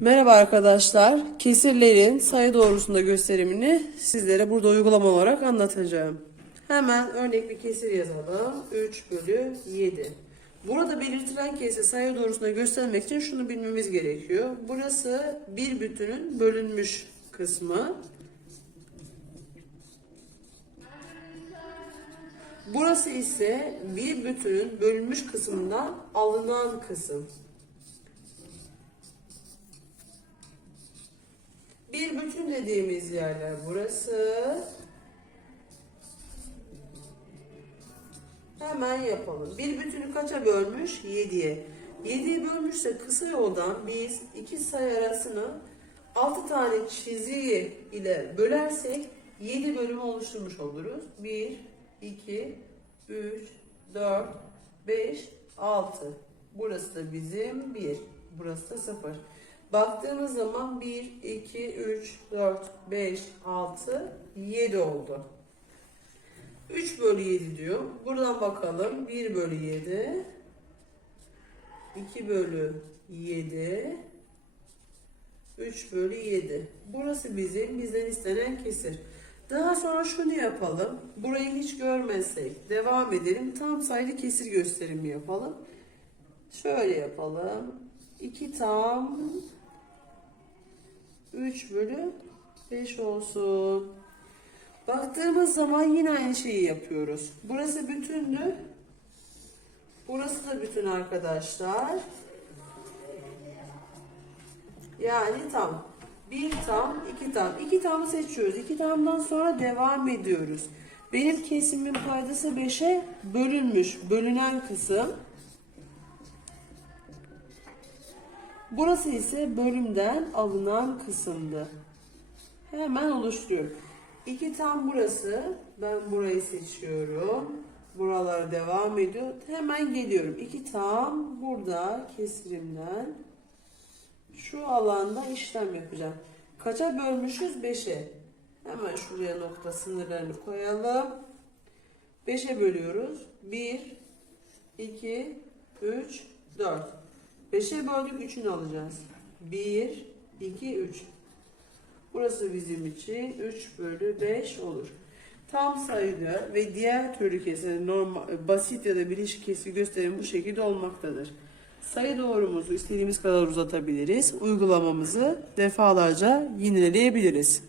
Merhaba arkadaşlar. Kesirlerin sayı doğrusunda gösterimini sizlere burada uygulama olarak anlatacağım. Hemen örnek bir kesir yazalım. 3 bölü 7. Burada belirtilen kesir sayı doğrusunda göstermek için şunu bilmemiz gerekiyor. Burası bir bütünün bölünmüş kısmı. Burası ise bir bütünün bölünmüş kısmından alınan kısım. Bir bütün dediğimiz yerler burası. Hemen yapalım. Bir bütünü kaça bölmüş? 7'ye. 7'ye bölmüşse kısa yoldan biz iki sayı arasını 6 tane çizgi ile bölersek 7 bölümü oluşturmuş oluruz. 1, 2, 3, 4, 5, 6. Burası da bizim 1. Burası da 0. Baktığımız zaman 1, 2, 3, 4, 5, 6, 7 oldu. 3 bölü 7 diyor. Buradan bakalım. 1 bölü 7. 2 bölü 7. 3 bölü 7. Burası bizim bizden istenen kesir. Daha sonra şunu yapalım. Burayı hiç görmezsek devam edelim. Tam sayılı kesir gösterimi yapalım. Şöyle yapalım. 2 tam 3 bölü 5 olsun. Baktığımız zaman yine aynı şeyi yapıyoruz. Burası bütündü. Burası da bütün arkadaşlar. Yani tam. Bir tam, iki tam. İki tamı seçiyoruz. İki tamdan sonra devam ediyoruz. Benim kesimin paydası 5'e bölünmüş. Bölünen kısım. Burası ise bölümden alınan kısımdı. Hemen oluşturuyorum. İki tam burası. Ben burayı seçiyorum. Buralar devam ediyor. Hemen geliyorum. İki tam burada kesirimden şu alanda işlem yapacağım. Kaça bölmüşüz? 5'e. Hemen şuraya nokta sınırlarını koyalım. 5'e bölüyoruz. 1, 2, 3, 4. 5'e böldük 3'ünü alacağız. 1, 2, 3. Burası bizim için 3 bölü 5 olur. Tam sayılı ve diğer türlü kesir normal, basit ya da bileşik kesir gösterim bu şekilde olmaktadır. Sayı doğrumuzu istediğimiz kadar uzatabiliriz. Uygulamamızı defalarca yineleyebiliriz.